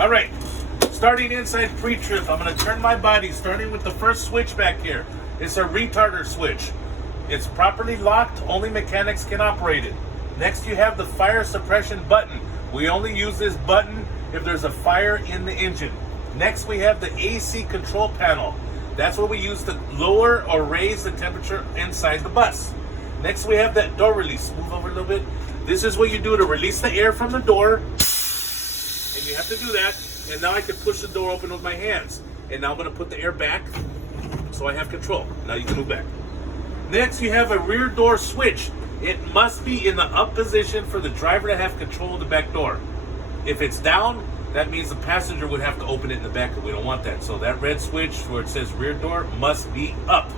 All right, starting inside pre-trip, I'm gonna turn my body, starting with the first switch back here. It's a retarder switch. It's properly locked, only mechanics can operate it. Next, you have the fire suppression button. We only use this button if there's a fire in the engine. Next, we have the AC control panel. That's what we use to lower or raise the temperature inside the bus. Next, we have that door release. Move over a little bit. This is what you do to release the air from the door. And you have to do that. And now I can push the door open with my hands. And now I'm going to put the air back so I have control. Now you can move back. Next, you have a rear door switch. It must be in the up position for the driver to have control of the back door. If it's down, that means the passenger would have to open it in the back, and we don't want that. So that red switch where it says rear door must be up.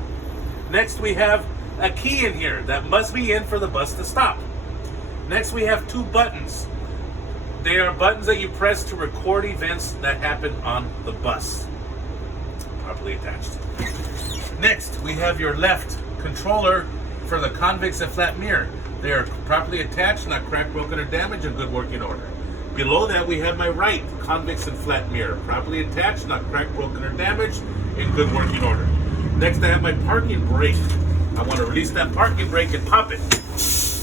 Next, we have a key in here that must be in for the bus to stop. Next, we have two buttons. They are buttons that you press to record events that happen on the bus. Properly attached. Next, we have your left controller for the convex and flat mirror. They are properly attached, not cracked, broken, or damaged, in good working order. Below that, we have my right convex and flat mirror, properly attached, not cracked, broken, or damaged, in good working order. Next, I have my parking brake. I want to release that parking brake and pop it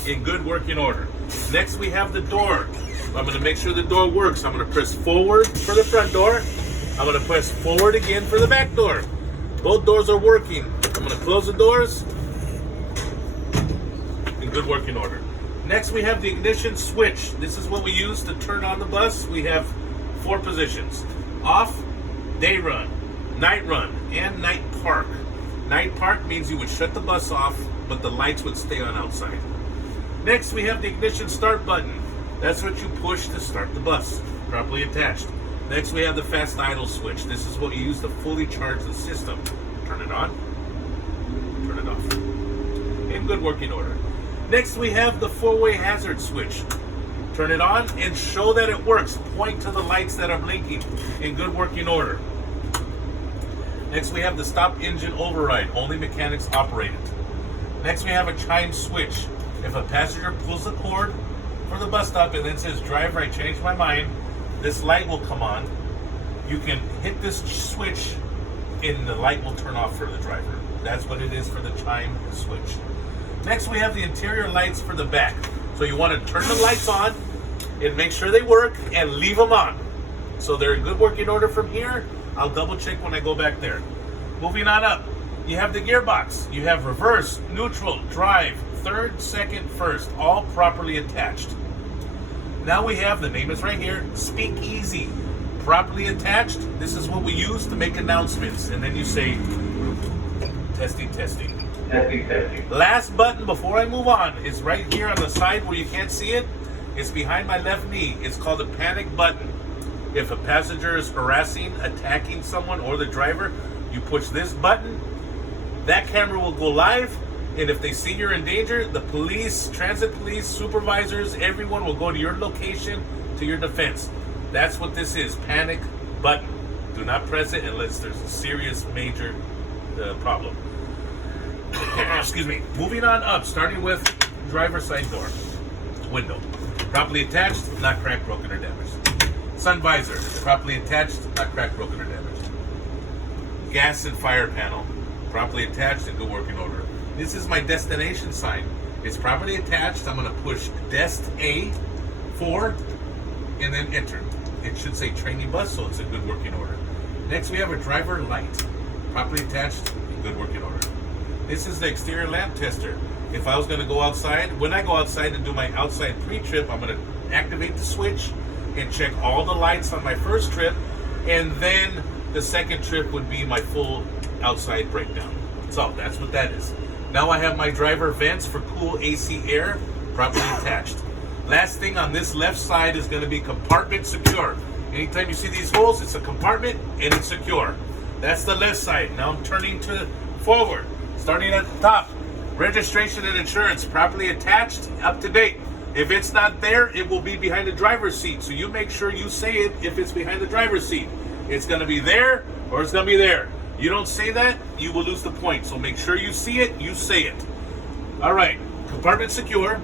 in good working order. Next, we have the door. I'm going to make sure the door works. I'm going to press forward for the front door. I'm going to press forward again for the back door. Both doors are working. I'm going to close the doors in good working order. Next, we have the ignition switch. This is what we use to turn on the bus. We have 4 positions: off, day run, night run, and night park. Night park means you would shut the bus off, but the lights would stay on outside. Next, we have the ignition start button. That's what you push to start the bus, properly attached. Next, we have the fast idle switch. This is what you use to fully charge the system. Turn it on, turn it off, in good working order. Next, we have the 4-way hazard switch. Turn it on and show that it works. Point to the lights that are blinking, in good working order. Next, we have the stop engine override. Only mechanics operate it. Next, we have a chime switch. If a passenger pulls the cord for the bus stop and then says, "Driver, I changed my mind," this light will come on. You can hit this switch and the light will turn off for the driver. That's what it is for the chime switch. Next, we have the interior lights for the back. So you want to turn the lights on and make sure they work and leave them on. So they're in good working order from here. I'll double check when I go back there. Moving on up, you have the gearbox. You have reverse, neutral, drive, third, second, first, all properly attached. Now we have, the name is right here, Speak Easy, properly attached. This is what we use to make announcements. And then you say, testing, testing. Testing, testing. Last button before I move on is right here on the side where you can't see it. It's behind my left knee. It's called the panic button. If a passenger is harassing, attacking someone or the driver, you push this button, that camera will go live, and if they see you're in danger, the police, transit police, supervisors, everyone will go to your location to your defense. That's what this is, panic button. Do not press it unless there's a serious major problem. Excuse me. Moving on up, starting with driver's side door, window. Properly attached, not cracked, broken, or damaged. Sun visor, properly attached, not cracked, broken, or damaged. Gas and fire panel, properly attached and good working order. This is my destination sign. It's properly attached. I'm going to push Dest A 4 and then enter. It should say trainee bus, so it's in good working order. Next, we have a driver light, properly attached in good working order. This is the exterior lamp tester. If I was going to go outside, when I go outside to do my outside pre-trip, I'm going to activate the switch and check all the lights on my first trip, and then the second trip would be my full outside breakdown. So that's what that is. Now I have my driver vents for cool AC air properly attached. Last thing on this left side is going to be compartment secure. Anytime you see these holes, it's a compartment and it's secure. That's the left side. Now I'm turning to forward. Starting at the top, registration and insurance properly attached, up to date. If it's not there, it will be behind the driver's seat. So you make sure you say it if it's behind the driver's seat. It's going to be there or it's going to be there. You don't say that, you will lose the point. So make sure you see it, you say it. All right, compartment secure,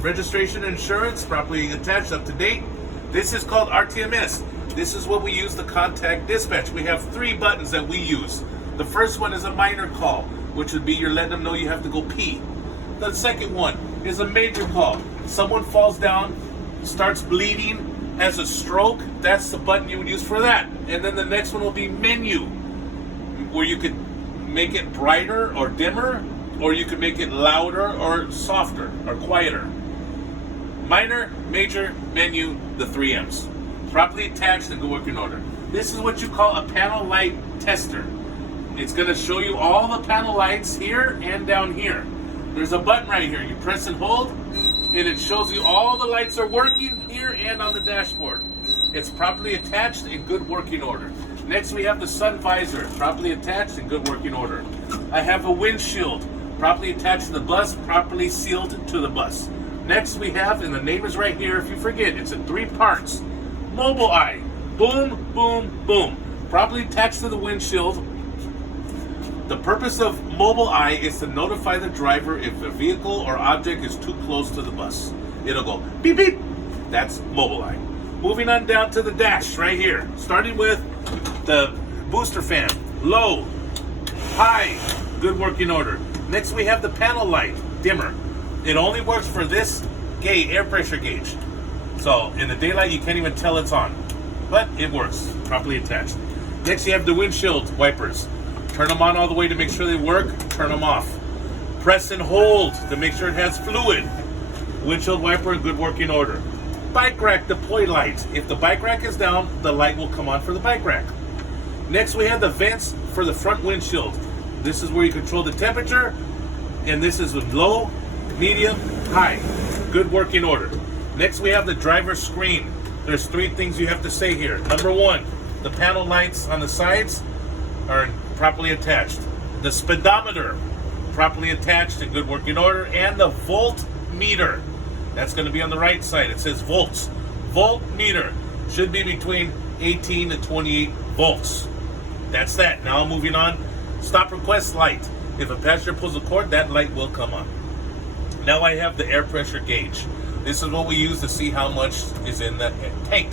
registration and insurance properly attached, up to date. This is called RTMS. This is what we use to contact dispatch. We have 3 buttons that we use. The first one is a minor call, which would be you're letting them know you have to go pee. The second one is a major call. Someone falls down, starts bleeding, has a stroke. That's the button you would use for that. And then the next one will be menu, where you could make it brighter or dimmer, or you could make it louder or softer or quieter. Minor, major, menu, the 3 M's. Properly attached and good working order. This is what you call a panel light tester. It's going to show you all the panel lights here and down here. There's a button right here. You press and hold, and it shows you all the lights are working here and on the dashboard. It's properly attached in good working order. Next, we have the sun visor, properly attached in good working order. I have a windshield, properly attached to the bus, properly sealed to the bus. Next, we have, and the name is right here, if you forget, it's in 3 parts. Mobile eye, boom, boom, boom. Properly attached to the windshield. The purpose of mobile eye is to notify the driver if a vehicle or object is too close to the bus. It'll go beep, beep. That's mobile eye. Moving on down to the dash right here. Starting with the booster fan. Low, high, good working order. Next we have the panel light, dimmer. It only works for this gauge, air pressure gauge. So in the daylight you can't even tell it's on. But it works, properly attached. Next you have the windshield wipers. Turn them on all the way to make sure they work, turn them off. Press and hold to make sure it has fluid. Windshield wiper in good working order. Bike rack deploy light. If the bike rack is down, the light will come on for the bike rack. Next we have the vents for the front windshield. This is where you control the temperature, and this is with low, medium, high. Good working order. Next we have the driver's screen. There's 3 things you have to say here. Number 1, the panel lights on the sides are properly attached. The speedometer, properly attached in good working order. And the volt meter, that's going to be on the right side. It says volts. Volt meter should be between 18 to 28 volts. That's that. Now moving on. Stop request light. If a passenger pulls the cord, that light will come on. Now I have the air pressure gauge. This is what we use to see how much is in the tank.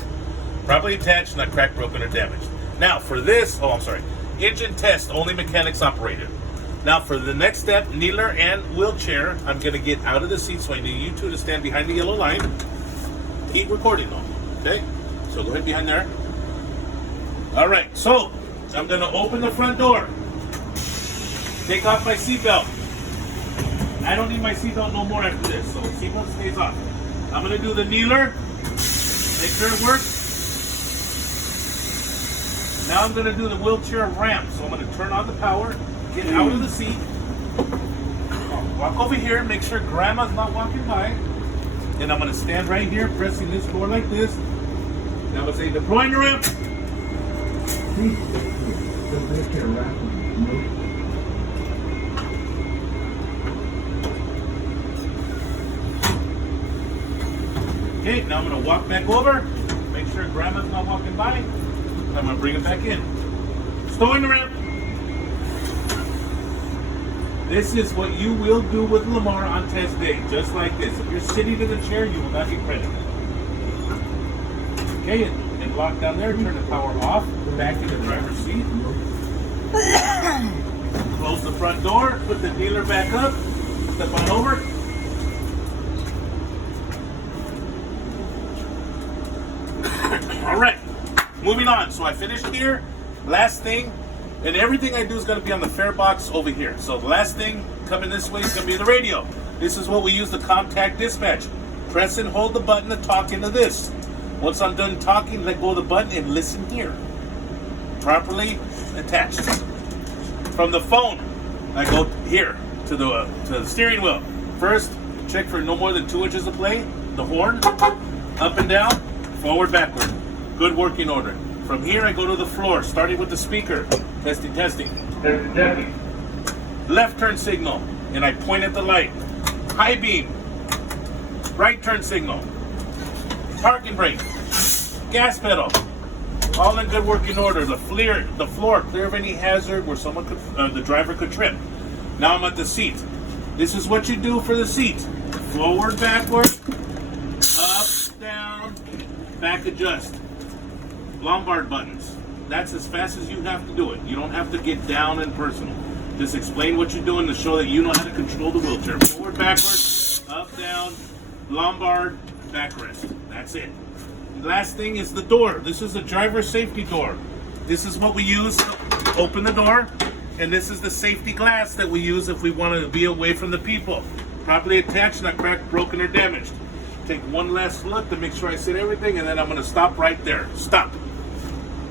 Properly attached, not cracked, broken, or damaged. Now for this, engine test, only mechanics operated. Now for the next step, kneeler and wheelchair, I'm going to get out of the seat, so I need you 2 to stand behind the yellow line. Keep recording though, okay? So go ahead behind there. All right, so I'm going to open the front door. Take off my seatbelt. I don't need my seatbelt no more after this, so seatbelt stays off. I'm going to do the kneeler. Make sure it works. Now I'm going to do the wheelchair ramp. So I'm going to turn on the power, get out of the seat, walk over here, make sure grandma's not walking by, and I'm going to stand right here pressing this door like this. Now I'm going to say deploying the ramp. Okay, now I'm going to walk back over, make sure grandma's not walking by. I'm going to bring it back in. Stowing the ramp. This is what you will do with Lamar on test day, just like this. If you're sitting in the chair, you will not get credit. Okay, and lock down there, turn the power off, back in the driver's seat. Close the front door, put the dealer back up, step on over. All right, moving on. So I finished here. Last thing, and everything I do is going to be on the fare box over here. So the last thing coming this way is going to be the radio. This is what we use to contact dispatch. Press and hold the button to talk into this. Once I'm done talking, let go of the button and listen here. Properly attached. From the phone, I go here to the steering wheel. First, check for no more than 2 inches of play. The horn, up and down, forward, backward. Good working order. From here, I go to the floor, starting with the speaker. Testing, testing. Left turn signal, and I point at the light. High beam. Right turn signal. Parking brake. Gas pedal. All in good working order. The floor, clear of any hazard where someone could, the driver could trip. Now I'm at the seat. This is what you do for the seat. Forward, backward, up, down, back adjust. Lombard buttons. That's as fast as you have to do it. You don't have to get down and personal. Just explain what you're doing to show that you know how to control the wheelchair. Forward, backward, up, down, lombard, backrest. That's it. Last thing is the door. This is the driver's safety door. This is what we use to open the door. And this is the safety glass that we use if we want to be away from the people. Properly attached, not cracked, broken, or damaged. Take one last look to make sure I said everything, and then I'm going to stop right there. Stop.